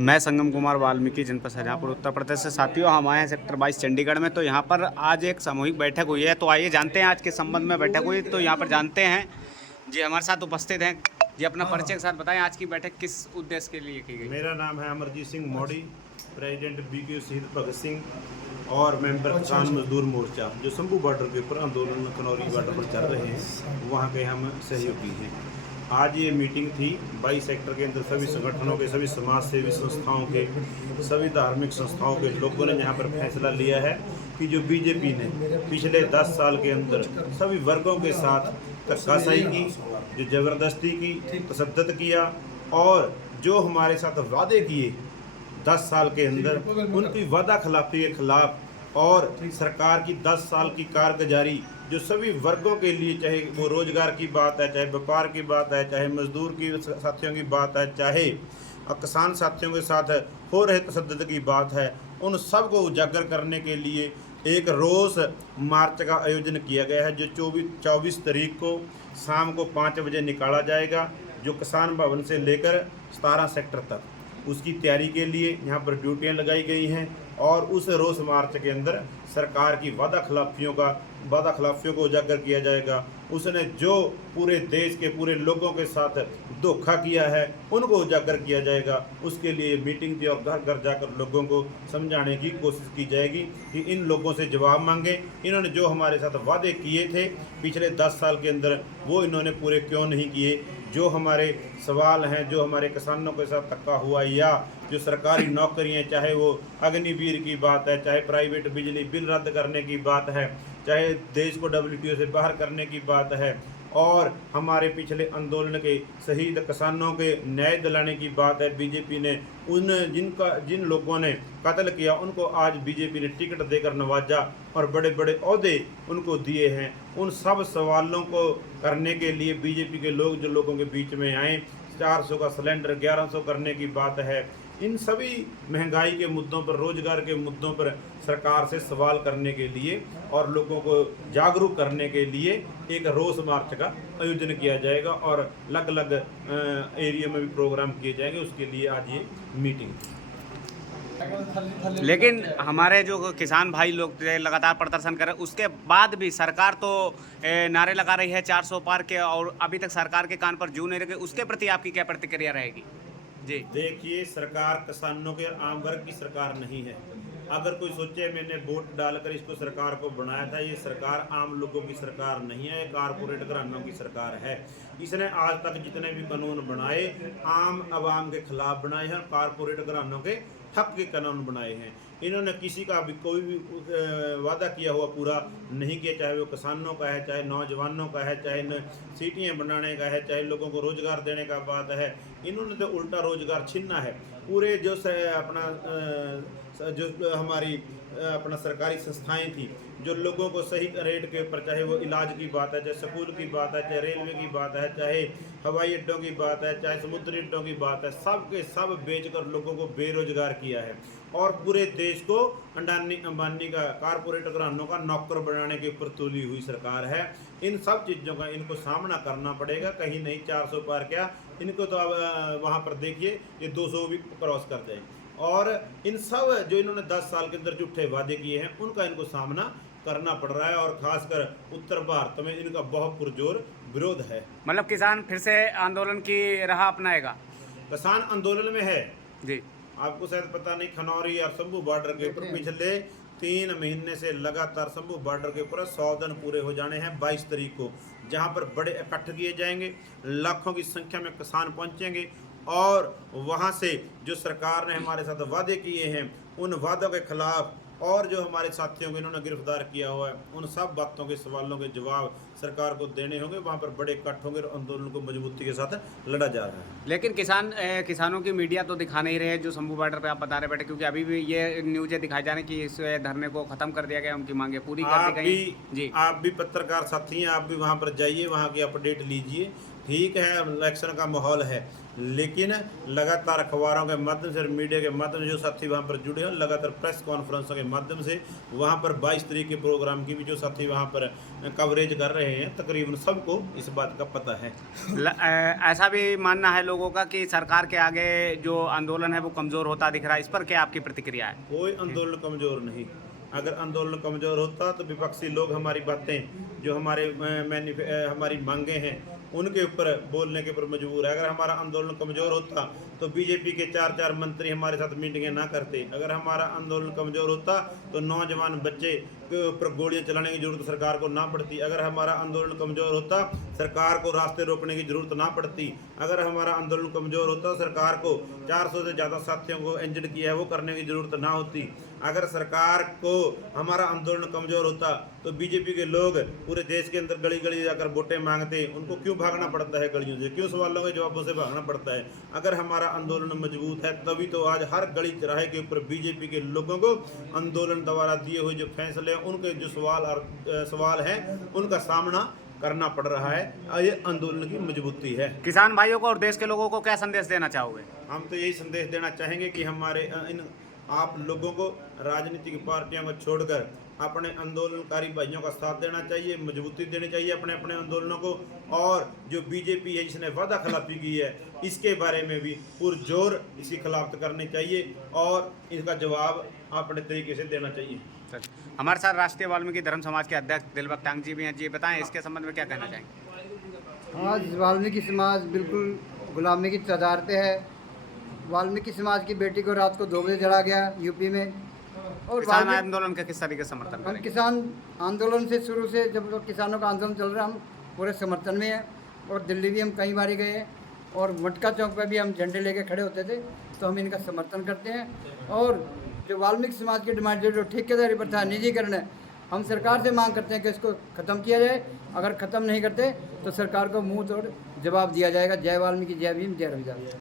मैं संगम कुमार वाल्मीकि जनपद शाहजहाँपुर उत्तर प्रदेश से। साथियों, हम आए हैं सेक्टर 22 चंडीगढ़ में। तो यहाँ पर आज एक सामूहिक बैठक हुई है। तो आइए जानते हैं आज के संबंध में बैठक हुई। तो यहाँ पर जानते हैं जी, हमारे साथ उपस्थित हैं जी। अपना परिचय के साथ बताएं, आज की बैठक किस उद्देश्य के लिए की गई? मेरा नाम है अमरजीत सिंह मोड़ी, प्रेसिडेंट BQ शहीद भगत सिंह और मेंबर किसान मजदूर मोर्चा, जो शंभू बॉर्डर के ऊपर आंदोलन कनौरी बॉर्डर पर चल रहे हैं, वहाँ के हम सहयोगी हैं। आज ये मीटिंग थी 22 सेक्टर के अंदर सभी संगठनों के, सभी समाज सेवी संस्थाओं के, सभी धार्मिक संस्थाओं के लोगों ने यहाँ पर फैसला लिया है कि जो बीजेपी ने पिछले 10 साल के अंदर सभी वर्गों के साथ धक्काशाही की, जो ज़बरदस्ती की, तशद्दुद किया और जो हमारे साथ वादे किए 10 साल के अंदर, उनकी वादा खिलाफी के खिलाफ और सरकार की 10 साल की कारगुजारी जो सभी वर्गों के लिए, चाहे वो रोजगार की बात है, चाहे व्यापार की बात है, चाहे मजदूर की साथियों की बात है, चाहे किसान साथियों के साथ हो रहे तशद्दुद की बात है, उन सब को उजागर करने के लिए एक रोष मार्च का आयोजन किया गया है, जो 24 तारीख को शाम को 5 बजे निकाला जाएगा, जो किसान भवन से लेकर 17 सेक्टर तक। उसकी तैयारी के लिए यहाँ पर ड्यूटियाँ लगाई गई हैं और उस रोष मार्च के अंदर सरकार की वादा खिलाफियों को उजागर किया जाएगा। उसने जो पूरे देश के पूरे लोगों के साथ धोखा किया है, उनको उजागर किया जाएगा। उसके लिए मीटिंग थी और घर घर जाकर लोगों को समझाने की कोशिश की जाएगी कि इन लोगों से जवाब मांगे। इन्होंने जो हमारे साथ वादे किए थे पिछले 10 साल के अंदर, वो इन्होंने पूरे क्यों नहीं किए। जो हमारे सवाल हैं, जो हमारे किसानों के साथ धक्का हुआ, या जो सरकारी नौकरियां, चाहे वो अग्निवीर की बात है, चाहे प्राइवेट बिजली बिल रद्द करने की बात है, चाहे देश को WTO से बाहर करने की बात है, और हमारे पिछले आंदोलन के शहीद किसानों के न्याय दिलाने की बात है। बीजेपी ने जिन लोगों ने कत्ल किया, उनको आज बीजेपी ने टिकट देकर नवाजा और बड़े बड़े ओहदे उनको दिए हैं। उन सब सवालों को करने के लिए बीजेपी के लोग जो लोगों के बीच में आए, 400 का सिलेंडर 1100 करने की बात है। इन सभी महंगाई के मुद्दों पर, रोजगार के मुद्दों पर सरकार से सवाल करने के लिए और लोगों को जागरूक करने के लिए एक रोष मार्च का आयोजन किया जाएगा और अलग अलग एरिया में भी प्रोग्राम किए जाएंगे। उसके लिए आज ये मीटिंग। लेकिन हमारे जो किसान भाई लोग लगातार प्रदर्शन कर रहे हैं, उसके बाद भी सरकार तो नारे लगा रही है 400 पार के, और अभी तक सरकार के कान पर जू नहीं रखे। उसके प्रति आपकी क्या प्रतिक्रिया रहेगी? जी देखिए, सरकार किसानों के आम वर्ग की सरकार नहीं है। अगर कोई सोचे मैंने वोट डालकर इसको सरकार को बनाया था, ये सरकार आम लोगों की सरकार नहीं है, ये कारपोरेट घरानों की सरकार है। इसने आज तक जितने भी कानून बनाए, आम आवाम के खिलाफ बनाए हैं, कारपोरेट घरानों के हक के कानून बनाए हैं। इन्होंने किसी का भी कोई भी वादा किया हुआ पूरा नहीं किया, चाहे वो किसानों का है, चाहे नौजवानों का है, चाहे सीटियाँ बनाने का है, चाहे लोगों को रोजगार देने का बात है। इन्होंने तो उल्टा रोजगार छीनना है। पूरे जो हमारी अपना सरकारी संस्थाएं थी, जो लोगों को सही रेट के ऊपर, चाहे वो इलाज की बात है, चाहे स्कूल की बात है, चाहे रेलवे की बात है, चाहे हवाई अड्डों की बात है, चाहे समुद्री अड्डों की बात है, सब के सब बेचकर लोगों को बेरोजगार किया है और पूरे देश को अडानी अंबानी का, कारपोरेट घरानों का नौकर बनाने के ऊपर तुली हुई सरकार है। इन सब चीज़ों का इनको सामना करना पड़ेगा। कहीं नहीं 400 पार क्या, इनको तो अब वहाँ पर देखिए ये 200 भी क्रॉस कर दें। और इन सब जो इन्होंने 10 साल के अंदर झूठे वादे किए हैं, उनका इनको सामना करना पड़ रहा है और खासकर उत्तर भारत में इनका बहुत पुरजोर विरोध है। मतलब किसान फिर से आंदोलन की राह अपनाएगा? किसान आंदोलन में है जी। आपको शायद पता नहीं, खनौरी और शंभू बॉर्डर के ऊपर पिछले 3 महीने से लगातार शंभू बॉर्डर के ऊपर 100 दिन पूरे हो जाने हैं 22 तारीख को, जहां पर बड़े इकट्ठ किए जाएंगे, लाखों की संख्या में किसान पहुंचेंगे और वहां से जो सरकार ने हमारे साथ वादे किए हैं, उन वादों के खिलाफ और जो हमारे साथियों को इन्होंने गिरफ्तार किया हुआ है, उन सब बातों के सवालों के जवाब सरकार को देने होंगे। वहाँ पर बड़े इकट्ठ होंगे और आंदोलन को मजबूती के साथ लड़ा जा रहा है। लेकिन किसानों की मीडिया तो दिखा नहीं रहे जो शंभू बॉर्डर पे आप बता रहे बेटे, क्योंकि अभी भी ये न्यूज़ें दिखाई जा रही कि इस धरने को खत्म कर दिया गया, उनकी मांगे पूरी कर दी गई। जी, आप भी पत्रकार साथी हैं, आप भी वहाँ पर जाइए, वहाँ की अपडेट लीजिए, ठीक है, इलेक्शन का माहौल है, लेकिन लगातार अखबारों के माध्यम से और मीडिया के माध्यम से जो साथी वहाँ पर जुड़े हैं, लगातार प्रेस कॉन्फ्रेंसों के माध्यम से वहाँ पर 22 तारीख के प्रोग्राम की भी जो साथी वहाँ पर कवरेज कर रहे हैं, तकरीबन सबको इस बात का पता है। ऐसा भी मानना है लोगों का कि सरकार के आगे जो आंदोलन है वो कमज़ोर होता दिख रहा है, इस पर क्या आपकी प्रतिक्रिया है? कोई आंदोलन कमज़ोर नहीं। अगर आंदोलन कमज़ोर होता तो विपक्षी लोग हमारी बातें जो हमारी मांगे हैं उनके ऊपर बोलने के ऊपर मजबूर है। अगर हमारा आंदोलन कमज़ोर होता तो बीजेपी के 4 मंत्री हमारे साथ मीटिंगें ना करते। अगर हमारा आंदोलन कमज़ोर होता तो नौजवान बच्चे के ऊपर गोलियां चलाने की जरूरत सरकार को ना पड़ती। अगर हमारा आंदोलन कमज़ोर होता सरकार को रास्ते रोकने की जरूरत ना पड़ती। अगर हमारा आंदोलन कमज़ोर होता सरकार को 400 से ज़्यादा साथियों को इंजर्ड किया है वो करने की जरूरत ना होती। अगर सरकार को हमारा आंदोलन कमज़ोर होता तो बीजेपी के लोग पूरे देश के अंदर गली गली जाकर वोटें मांगते। उनको क्यों भागना पड़ता है गलियों से, क्यों सवालों के जवाबों से भागना पड़ता है? अगर हमारा आंदोलन मजबूत है तभी तो आज हर गली चौराहे के ऊपर बीजेपी के लोगों को आंदोलन द्वारा दिए हुए जो फैसले हैं उनके जो सवाल हैं उनका सामना करना पड़ रहा है। ये आंदोलन की मजबूती है। किसान भाइयों को और देश के लोगों को क्या संदेश देना चाहोगे? हम तो यही संदेश देना चाहेंगे कि हमारे आप लोगों को राजनीतिक पार्टियों को छोड़कर अपने आंदोलनकारी भाइयों का साथ देना चाहिए, मजबूती देनी चाहिए अपने अपने आंदोलनों को। और जो बीजेपी है जिसने वादा खिलाफी की है इसके बारे में भी पुरजोर इसकी खिलाफत करनी चाहिए और इसका जवाब अपने तरीके से देना चाहिए। हमारे साथ राष्ट्रीय वाल्मीकि धर्म समाज के अध्यक्ष दिलबक टांग जी भी हैं। जी बताएं इसके संबंध में क्या कहना चाहेंगे? आज वाल्मीकि समाज बिल्कुल गुलामी की तादार पे है। वाल्मीकि समाज की बेटी को रात को 2 बजे जला गया यूपी में। और किसान आंदोलन का किस तरीके से समर्थन हम करेंगे? किसान आंदोलन से शुरू से जब तक किसानों का आंदोलन चल रहा है हम पूरे समर्थन में हैं। और दिल्ली भी हम कई बार गए हैं और मटका चौक पर भी हम झंडे लेके खड़े होते थे, तो हम इनका समर्थन करते हैं। और जो वाल्मीकि समाज की डिमांड जो ठेकेदारी प्रथा निजीकरण है, हम सरकार से मांग करते हैं कि इसको ख़त्म किया जाए। अगर ख़त्म नहीं करते तो सरकार को मुंह तोड़ जवाब दिया जाएगा। जय वाल्मीकि, जय भीम, जय रविदास।